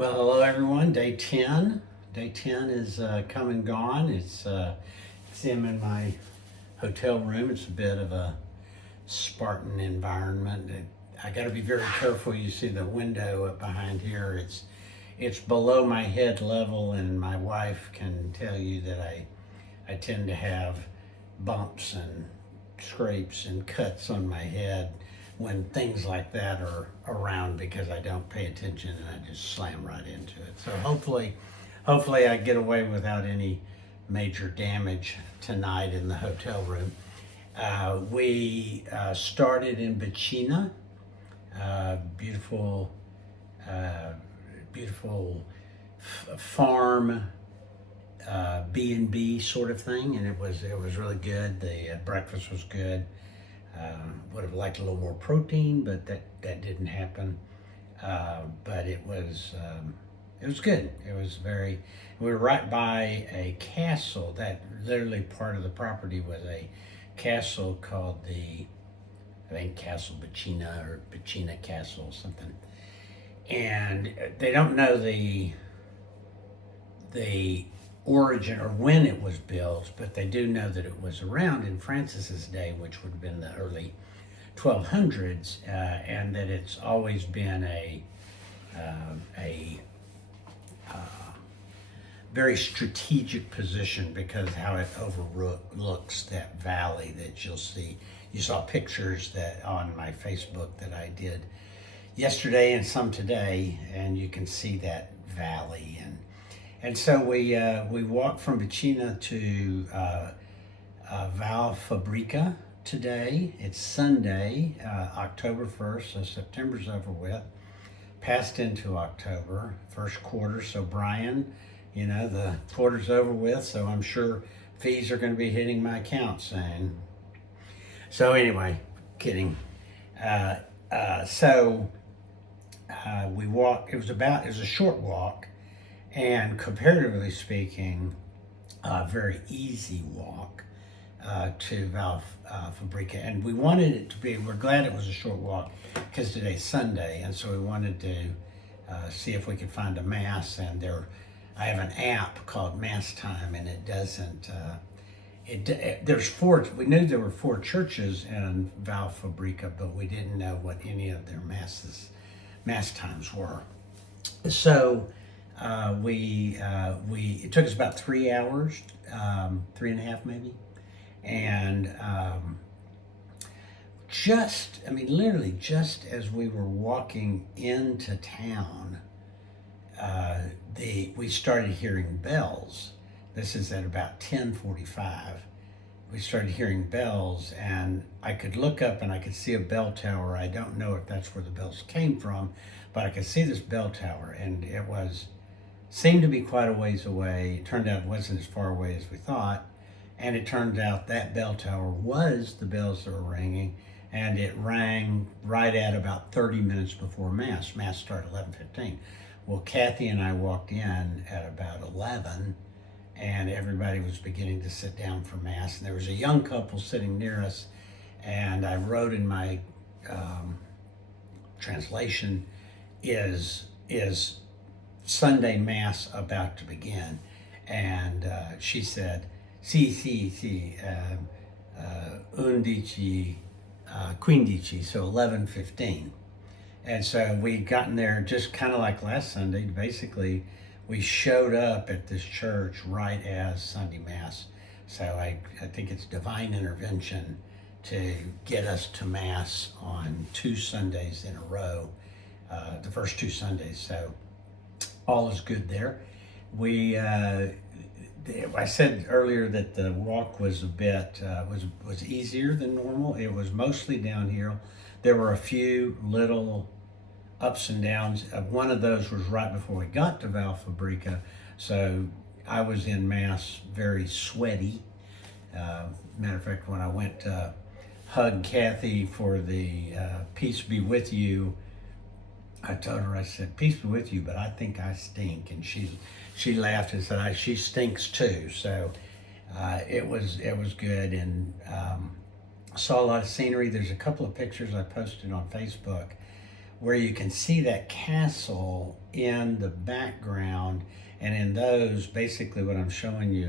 Well, hello everyone. Day 10. Day 10 is come and gone. It's in my hotel room. It's a bit of a Spartan environment. I got to be very careful. You see the window up behind here. It's below my head level, and my wife can tell you that I tend to have bumps and scrapes and cuts on my head when things like that are around because I don't pay attention and I just slam right into it. So hopefully I get away without any major damage tonight in the hotel room. We started in Bacina, beautiful, uh, beautiful farm B&B sort of thing, and it was really good. The breakfast was good. Would have liked a little more protein, but that didn't happen. But it was good. It was very. We were right by a castle. That literally part of the property was a castle called I think Castle Bacina or Bacina Castle something. And they don't know the origin or when it was built, but they do know that it was around in Francis's day, which would have been the early 1200s, and that it's always been a very strategic position because how it overlooks that valley that you'll see. You saw pictures that on my Facebook that I did yesterday and some today, and you can see that valley. And so we walked from Bacina to Val Fabrica today. It's Sunday, October 1st, so September's over with. Passed into October, first quarter. So Brian, the quarter's over with, so I'm sure fees are going to be hitting my account soon. So anyway, kidding. So we walked. It was a short walk, and comparatively speaking, a very easy walk to Val Fabrica. And we wanted it to be. We're glad it was a short walk because today's Sunday, and so we wanted to see if we could find a mass. And I have an app called Mass Time, and it doesn't. There's four. We knew there were four churches in Val Fabrica, but we didn't know what any of their mass times were. So it took us about 3 hours, 3.5 maybe, and literally just as we were walking into town, we started hearing bells. This is at about 10:45. We started hearing bells, and I could look up and I could see a bell tower. I don't know if that's where the bells came from, but I could see this bell tower, and seemed to be quite a ways away. It turned out it wasn't as far away as we thought, and it turned out that bell tower was the bells that were ringing, and it rang right at about 30 minutes before Mass. Mass started 11:15. Well, Kathy and I walked in at about 11, and everybody was beginning to sit down for Mass, and there was a young couple sitting near us, and I wrote in my translation, is Sunday Mass about to begin? And she said, sì, 11:15, so 11:15. And so we'd gotten there just kind of like last Sunday. Basically, we showed up at this church right as Sunday Mass. So I think it's divine intervention to get us to Mass on 2 Sundays in a row, the first 2 Sundays. So all is good there. I said earlier that the walk was a bit was easier than normal. It was mostly downhill. There were a few little ups and downs. One of those was right before we got to Val Fabrica, so I was in Mass very sweaty. Matter of fact, when I went to hug Kathy for the Peace Be With You, I told her, I said, "Peace be with you, but I think I stink." And she laughed and said, "She stinks too." So it was good, and saw a lot of scenery. There's a couple of pictures I posted on Facebook where you can see that castle in the background. And in those, basically what I'm showing you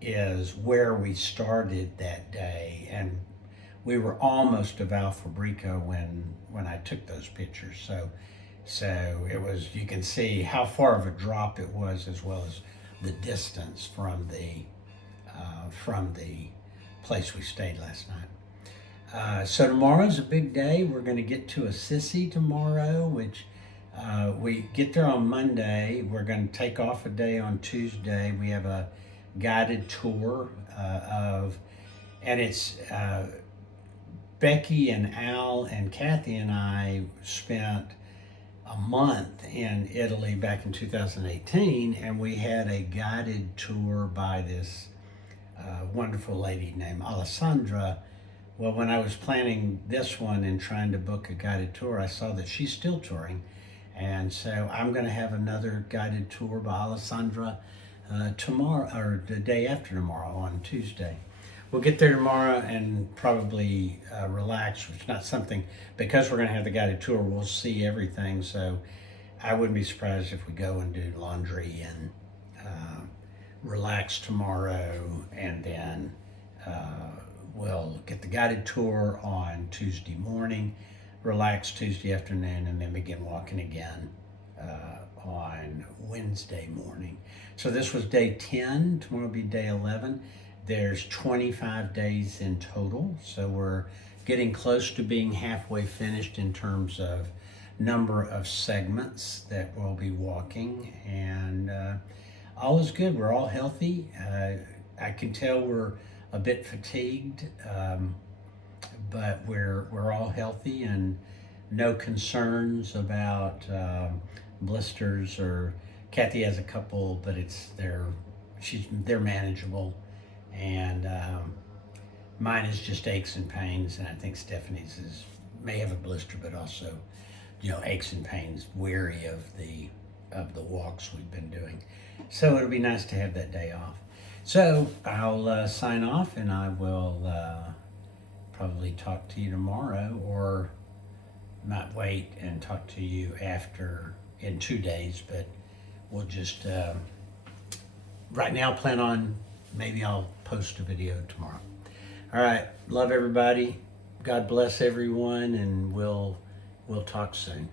is where we started that day. And we were almost to Val Fabrico when I took those pictures. So it was, you can see how far of a drop it was, as well as the distance from the place we stayed last night. So tomorrow's a big day. We're going to get to Assisi tomorrow, which we get there on Monday. We're going to take off a day on Tuesday. We have a guided tour and it's Becky and Al and Kathy and I spent a month in Italy back in 2018, and we had a guided tour by this wonderful lady named Alessandra. Well, when I was planning this one and trying to book a guided tour, I saw that she's still touring. And so I'm going to have another guided tour by Alessandra tomorrow, or the day after tomorrow, on Tuesday. We'll get there tomorrow and probably relax, which is not something, because we're going to have the guided tour, we'll see everything. So I wouldn't be surprised if we go and do laundry and relax tomorrow, and then we'll get the guided tour on Tuesday morning, relax Tuesday afternoon, and then begin walking again on Wednesday morning. So this was day 10, tomorrow will be day 11. There's 25 days in total, so we're getting close to being halfway finished in terms of number of segments that we'll be walking, and all is good. We're all healthy. I can tell we're a bit fatigued, but we're all healthy and no concerns about blisters. Or Kathy has a couple, but they're manageable, and mine is just aches and pains, and I think Stephanie's may have a blister, but also aches and pains, weary of the walks we've been doing. So it'll be nice to have that day off. So I'll sign off, and I will probably talk to you tomorrow, or might wait and talk to you in 2 days, but we'll just right now plan on, maybe I'll post a video tomorrow. All right, love everybody. God bless everyone, and we'll talk soon.